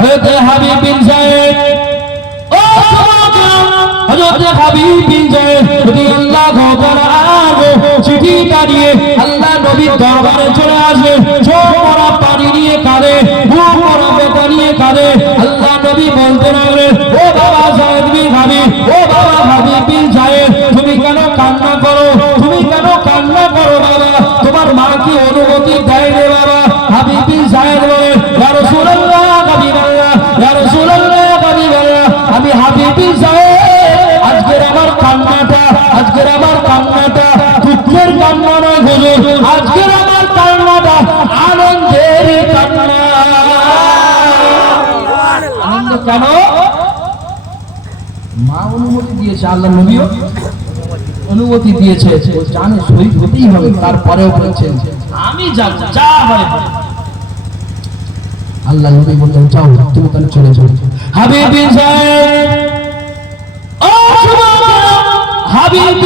হযরত হাবিব বিন যায়েদ। ও হযরত হাবিব বিন যায়েদ রাদিয়াল্লাহু তাআলা আনহু চিঠিটা নিয়ে আল্লাহ নবীর দরবারে চলে আসবে চোখ ভরা পানি নিয়ে কাঁদে বুক ভরা ব্যথা নিয়ে কাঁদে। আল্লাহ নবী বলতে লাগলেন অনুমতি আল্লাহ নবীও অনুমতি দিয়েছে জানে শহীদ হতেই হবে, তারপরেও বলছেন, আমি আল্লাহ নবী বললেন, যাও, তুমি তাহলে চলে যাও। হাবিবি হাবিব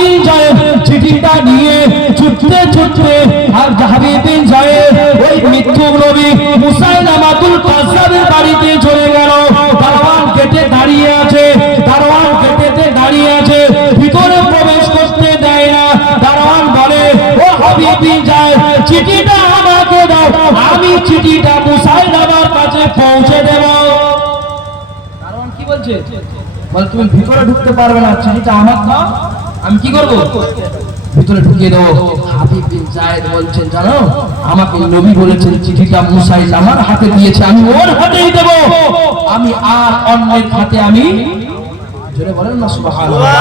কাযযাবের পৌঁছে দেব। দারওয়ান কি বলছে? বলে তুমি ভিতরে ঢুকতে পারবে না চিঠিটা আমার দাও আমি কি করব? ভিতরে ঢুকিয়ে দেবো। হাবিব বিন জায়েদ বলছেন, জানো, আমাকে নবী বলেছেন, চিঠিটা মুসাইল আমার হাতে দিয়েছে, আমি ওর হাতেই দেব। আমি আর অন্যের হাতে আমি জোরে বলেন না, সুবহানাল্লাহ।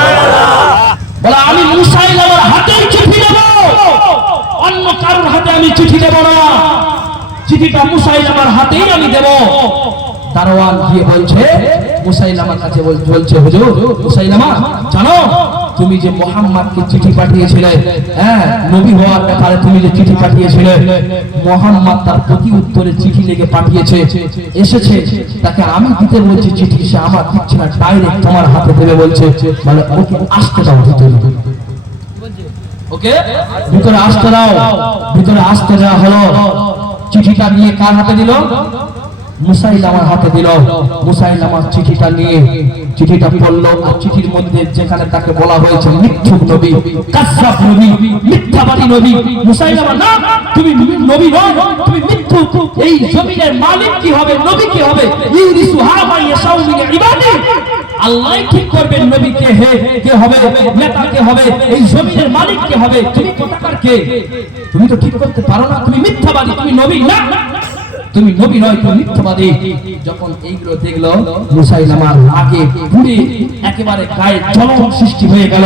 বলে, আমি মুসাইল আমার হাতেই চিঠি দেব। অন্য কারোর হাতে আমি চিঠি দেব না। চিঠিটা মুসাইল আমার হাতেই আমি দেব। দারোয়ান গিয়ে বলছে? মুসাইলামার কাছে বলছে হুজুর মুসাইলামা জানো তুমি যে মোহাম্মদকে চিঠি পাঠিয়েছিলে হ্যাঁ নবী হওয়ার ব্যাপারে তুমি যে চিঠি পাঠিয়েছিলে মোহাম্মদ তার প্রতি উত্তরে চিঠি লিখে পাঠিয়েছে এসেছে তাকে আমি দিতে বলছি চিঠি সে আমার দিচ্ছে না ডাইরেক্ট তোমার হাতে দেবে বলছে মানে ওকে আসতে দাও ভিতরে। ওকে? ভিতরে আসতে দাও ভিতরে আসতে দেওয়া হলো। চিঠিটা নিয়ে কার হাতে দিল? মুসাইল আমার হাতে দিল। মুসাইল আমার চিঠিটা নিয়ে চিঠিটা পড়ল আর চিঠির মধ্যে যেখানে তাকে বলা হয়েছে, মিথ্যুক নবী কাসসাব নবী, মিথ্যাবাদী নবী। মুসাইল আমার না তুমি নবী নও তুমি মিথ্যুক। এই জমিনের মালিক কি হবে? নবী কি হবে? ইউরিসু হামা ইয়াশাউ মিন ইবাদি। আল্লাহ ঠিক করবেন নবী কে হে, কে হবে, নেতা কে হবে, এই জমিনের মালিক কে হবে, তুমি কোথাকার কে? তুমি তো ঠিক করতে পারো না, তুমি মিথ্যাবাদী, তুমি নবী না। তুমি নবী নয়, তুমি মিথ্যাবাদী। যখন এইগুলো দেখল মুসাইলামার রাগে পুড়ে একেবারে গায়ে জ্বলন সৃষ্টি হয়ে গেল।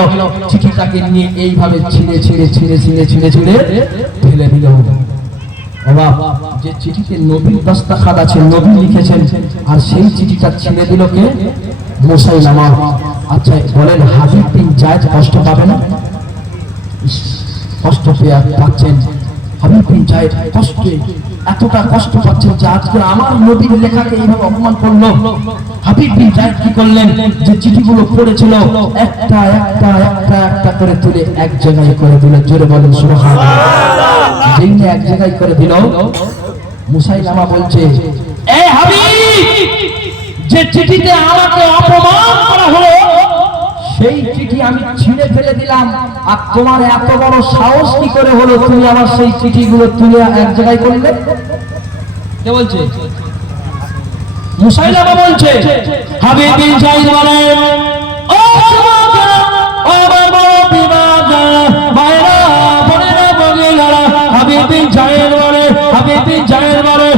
চিঠিটাকে নিয়ে এইভাবে ছিঁড়ে ছিঁড়ে ছিঁড়ে ছিঁড়ে ছিঁড়ে ছিঁড়ে ফেলে দিল। বাবা, যে চিঠিতে নবীর দস্তখাত আছে, নবী লিখেছেন, আর সেই চিঠিটা ছিঁড়ে দিল কে? মুসাইলামা আচ্ছা বলেন হাবিব বিন জায়েদ কষ্ট পাবে না? কষ্ট পেয়ে পাচ্ছেন। হাবিব বিন জায়েদ কষ্টে এতটা কষ্ট পাচ্ছেন যে আজকে আমার নবীর লেখাকে এইভাবে অপমান করল। হাবিব বিন কি করলেন? যে চিঠিগুলো পড়েছিল, একটা একটা একটা একটা করে তুলে এক জায়গায় করে দিল। জোরে বলেন, সুবহানাল্লাহ। এক জায়গায় করে দিল মুসাইলামা বলছে, এ হাবিব যে চিঠিতে আমাকে অপমান করা হলো সেই চিঠি আমি ছিঁড়ে ফেলে দিলাম। আর তোমার এত বড় সাহস কি করে হলো? তুমি আমার সেই চিঠিগুলো তুলে এক জায়গায় করলে? কে বলছে? মুসাইলামা বলছে হাবিবি জাইদ বলেন ও যুবকেরা, ও বাবা বিবাদা, ভাইরা, বোনেরা, ভগিনীরা, হাবিবি জাইদ বলে, হাবিবি জাইদ বলে,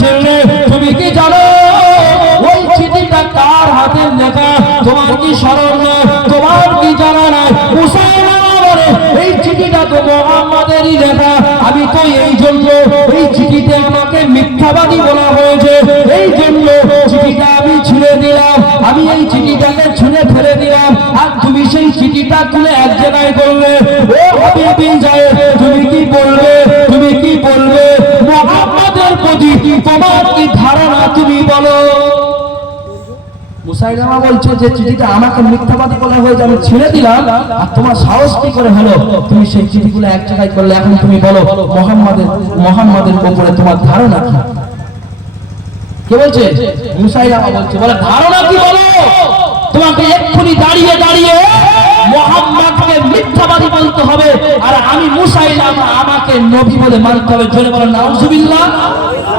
ছিনলে তুমি কি জানো? ওই চিঠিটা কার হাতের লেখা? তোমার কি স্মরণ তোমার কি জানা নাই? এই চিঠিটা তো মোহাম্মদেরই লেখা। আমি তো এই জন্য এই চিঠিতে আমাকে মিথ্যাবাদী বলা হয়েছে। এই জন্য চিঠিটা আমি ছিঁড়ে দিলাম। আমি এই চিঠিটাকে ছুঁড়ে ফেলে দিলাম। আর তুমি সেই চিঠিটা তুলে এক জায়গায় করলে। ও হাবিবি যায় তুমি কি বলবে তুমি কি বলবে মোহাম্মদের প্রতি তোমার কি ধারণা তুমি বলো? যে চিঠিটা আমাকে মিথ্যাবাদী বলা হয়েছে আমি ছেড়ে দিলাম, আর তোমার সাহস কি করে হলো? তুমি সেই চিঠিগুলো এক জায়গায় করলে, এখন তুমি বলো, মোহাম্মদের মোহাম্মদের উপরে তোমার ধারণা কি? কে বলছে? বলছে, বলে, ধারণা কি বলো? তোমাকে এক্ষুনি দাঁড়িয়ে দাঁড়িয়ে মোহাম্মদকে মিথ্যাবাদী বলতে হবে, আর আমি মুসাইলামা আমাকে নবী বলে মানতে হবে। জোরে বলেন, নাউজুবিল্লাহ।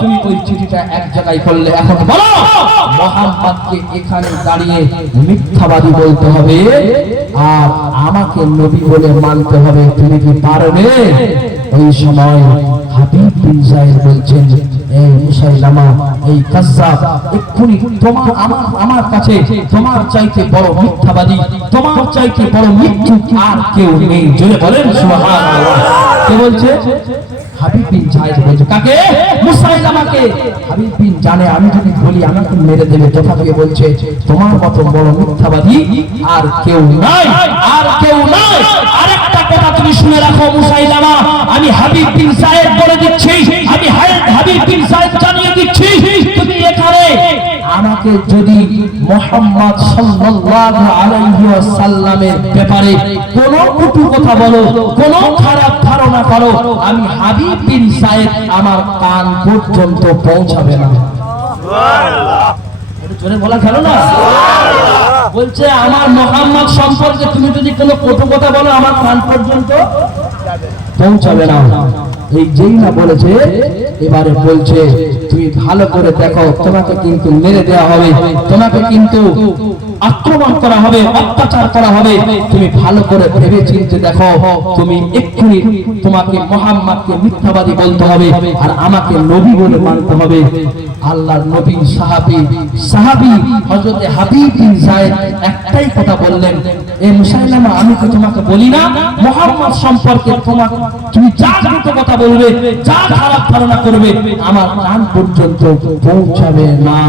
তুমি ওই চিঠিটা এক জায়গায় করলে এখন বলো, মোহাম্মদকে এখানে দাঁড়িয়ে মিথ্যাবাদী বলতে হবে আর আমাকে নবী বলে মানতে হবে, তুমি কি পারবে? ওই সময় বলছেন এই এই তোমার আমার আমার কাছে, তোমার মিথ্যাবাদী, তোমার আর কেউ নেই। বলেন কে বলছে? হাবিব বিন জায়েদ বলছে কাকে? মুসাইলামাকে হাবিব বিন জানে, আমি যদি বলি আমাকে মেরে দেবে? তথাপি বলছে, তোমার মতো বড় মিথ্যাবাদী আর কেউ নাই। আর কেউ নাই। আরেকটা কথা তুমি শুনে রাখো মুসাইলামা আমি। হাবিব বিন সাহেব বলে দিচ্ছি। আমি হাবিব বিন সাহেব জানিয়ে দিচ্ছি। এখানে আমাকে যদি মোহাম্মদ সাল্লাল্লাহু আলাইহি ওয়াসাল্লামের ব্যাপারে কোন কটু কথা বলো কোন খারাপ ধারণা করো আমি হাবিব বিন সাহেব আমার কান পর্যন্ত পৌঁছাবে না। জোরে বলা গেল না? বলছে আমার মোহাম্মদ সম্পর্কে তুমি যদি কোনো কটু কথা বলো আমার কান পর্যন্ত পৌঁছাবে না। এই যেই না বলেছে এবারে বলছে তুমি ভালো করে দেখো তোমাকে কিন্তু মেরে দেওয়া হবে। তোমাকে কিন্তু আক্রমণ করা হবে অত্যাচার করা হবে। তুমি ভালো করে ভেবে চিনতে দেখো তুমি এক্ষুনি তোমাকে মোহাম্মদকে মিথ্যাবাদী বলতে হবে আর আমাকে নবী বলে মানতে হবে। আল্লাহর নবী সাহাবী সাহাবী হযরতে হাবিব বিন যায়েদ একটাই কথা বললেন এ মুসাইলামা আমি তো তোমাকে বলি না মোহাম্মদ সম্পর্কে তোমাকে তুমি যা যত কথা বলবে যা খারাপ ধারণা করবে আমার কান পর্যন্ত পৌঁছাবে না।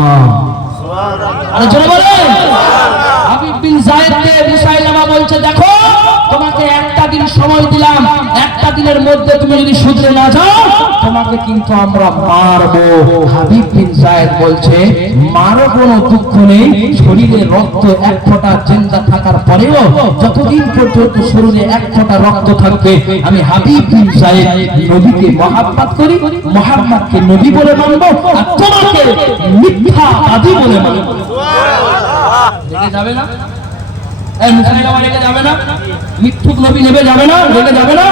আরে জোরে বলেন। হাবিব মুসাইলামা বলছে দেখো তোমাকে একটা দিন সময় দিলাম। একটা দিনের মধ্যে তুমি যদি শুধরে না যাও তোমাকে কিন্তু আমরা মারবো। হাবিব বিন যায়েদ বলছে মারো কোনো দুঃখ নেই। শরীরে রক্ত এক ফোঁটা জিন্দা থাকার পরেও যতদিন পর্যন্ত শরীরে এক ফোঁটা রক্ত থাকবে আমি হাবিব বিন নবীকে মহাব্বত করি মোহাম্মদকে নবী বলে মানবো আর তোমাকে মিথ্যা আদি বলে মানবো। রেগে যাবে না? এই মুসলিমা রেগে যাবে না। মিথ্যুক নবী নেবে যাবে না রেগে যাবে না।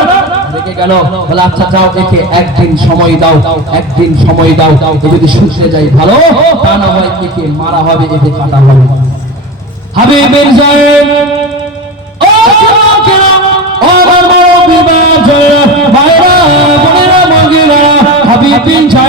রেগে গেল। বলে আচ্ছা যাও একে একদিন সময় দাও একদিন সময় দাও যদি শুষে যায় ভালো তা না হয় একে মারা হবে একে কাটা হবে। হাবিবের জয় ও যুবকেরা, ও বিবাহ জয় ভাইরা বোনেরা মগিরা হাবিব জয়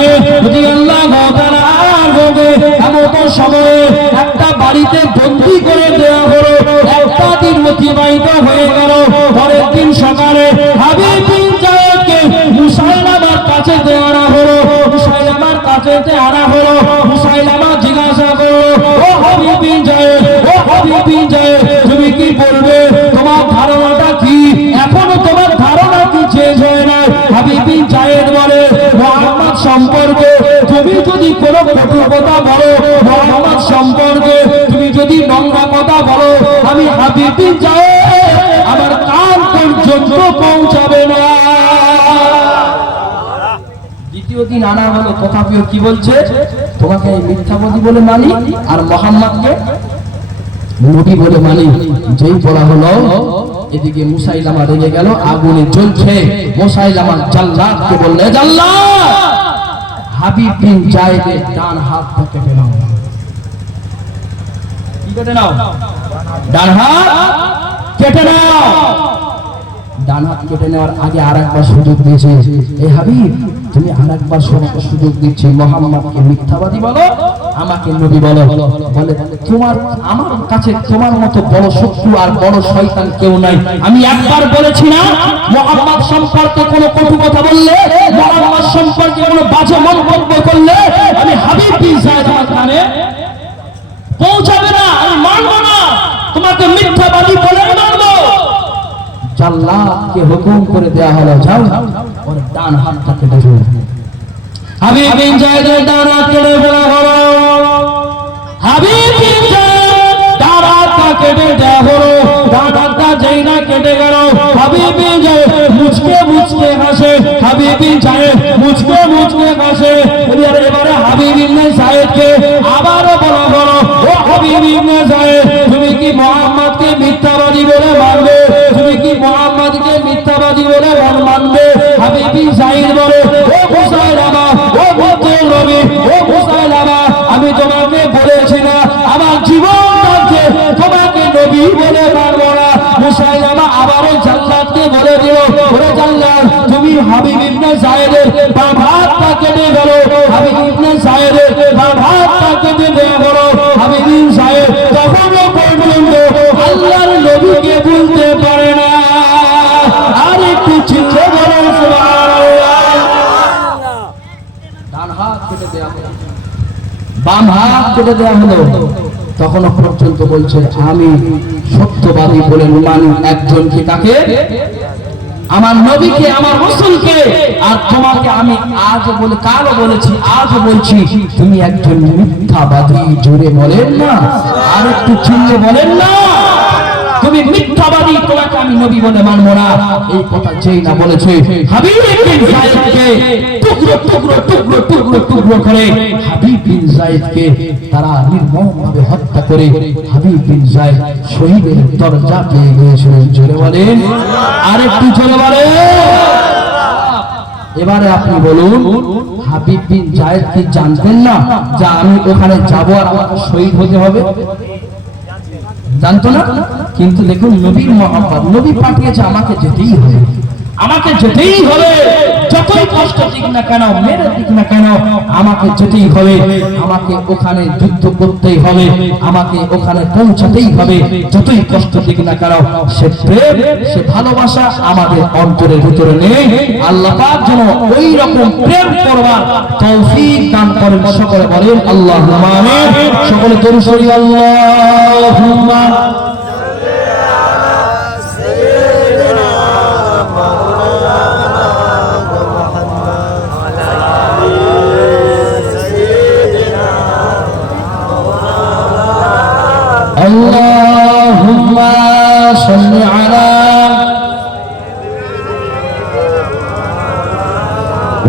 জয় তুমি কি বলবে? তোমার ধারণাটা কি? এখনও তোমার ধারণা কি শেষ হয় না জায়েদ বলে, মোহাম্মদ সম্পর্কে তুমি যদি কোনো বলো, মোহাম্মদ সম্পর্কে তুমি যদি কথা বলো, আমি জায়েদ, আমার কান পর্যন্ত পৌঁছাবে না। দ্বিতীয় দিন আনা হলো, তথাপিও কি বলছে? তোমাকে মিথ্যাবাদী বলে মানি, আর মোহাম্মদকে নবী বলে মানি, যেই বলা হলো, এদিকে মুসাইলামা রেগে গেল, আগুনে জ্বলছে। মুসাইলামা জাল্লাদকে বললে, জাল্লাদ! হাবিব বিন জায়েদের ডান হাতটা কেটে নাও কি কেটে নাও? ডান হাত কেটে নাও। ডান হাত কেটে নেওয়ার আগে আর একবার সুযোগ দিয়েছে। এই হাবিব, তুমি আর একবার সুযোগ দিচ্ছি। মোহাম্মদকে মিথ্যাবাদী বলো। আমাকে নবী বলো, বলে, তোমার, আমার কাছে তোমার মতো বড় শত্রু আর বড় শয়তান কেউ নাই। আমি একবার বলেছি না, মোহাম্মদ সম্পর্কে কোনো কটু কথা বললে, মোহাম্মদ সম্পর্কে কোনো বাজে মন্তব্য বললে আমি হাবিব বিন সাইদ আমার কানে পৌঁছাবে না, আমি মানবো না। তোমাকে মিথ্যাবাদী বলে মানবো। জাল্লাদকে হুকুম করে দেয়া হলো, যাও, ওর ডান হাতটা কেটে ফেলো হাবিব বিন জায়েদের ডান হাত কেটে ফেলা হলো। জায়েদ ডান হাতটা কেটে দেয়া হলো হাতটা যেই না কেটে গেল। হাবিব জায়েদ মুচকে মুচকে হাসে, হাবিবি বিন মুচকে মুচকে হাসে। হাবিব ইবনে বাম হাতটা কেটে গেল হাবিব ইবনে জায়েদের বাম দেওয়া হলো হাবিব আল্লাহর নবীকে বলতে পারে না। আর একটু চিন্তা ডান হাত কেটে দেওয়া বাম হাত কেটে দেওয়া হলো। তখনও পর্যন্ত বলছে, আমি সত্যবাদী বলে মানি একজনকে কাকে আমার নবীকে, আমার রসুলকে, আর তোমাকে আমি আজ বলে, কালও বলেছি আজ বলছি, তুমি একজন মিথ্যাবাদী, জোরে বলেন না আর একটু চিনলে বলেন না। তুমি মিথ্যাবাদী, তোমাকে আমি নবী বলে মানবো না। এই কথা যেই না বলেছে, হাবিব বিন টুকরো টুকরো টুকরো টুকরো টুকরো করে হাবিব বিন তারা নির্মমভাবে হত্যা করে হাবিব বিন শহীদের দরজা পেয়ে জোরে বলেন আর একটু জোরে বলেন। এবারে আপনি বলুন, হাবিব বিন জায়েদ কি জানতেন না যে আমি ওখানে যাব আর আমাকে শহীদ হতে হবে? জানতো না? কিন্তু দেখুন নবীর মহাব্বত নবী পাঠিয়েছে আমাকে যেতেই হবে। আমাকে যেতেই হবে। যতই কষ্ট দিক না কেন, মেরে দিক না কেন, আমাকে যেতেই হবে। আমাকে ওখানে যুদ্ধ করতেই হবে। আমাকে ওখানে পৌঁছাতেই হবে। যতই কষ্ট দিক না কেন, সে প্রেম, সে ভালোবাসা আমাদের অন্তরের ভিতরে নেই। আল্লাহ যেন ওই রকম প্রেম করবার তৌফিক দান করেন। সকলে বলেন আল্লাহ সকলে তরু আল্লাহ। اللهم صل على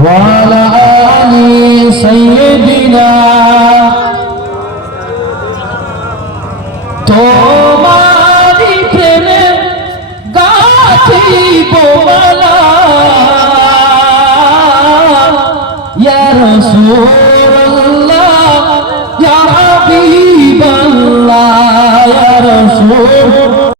وعلى آل سيدنا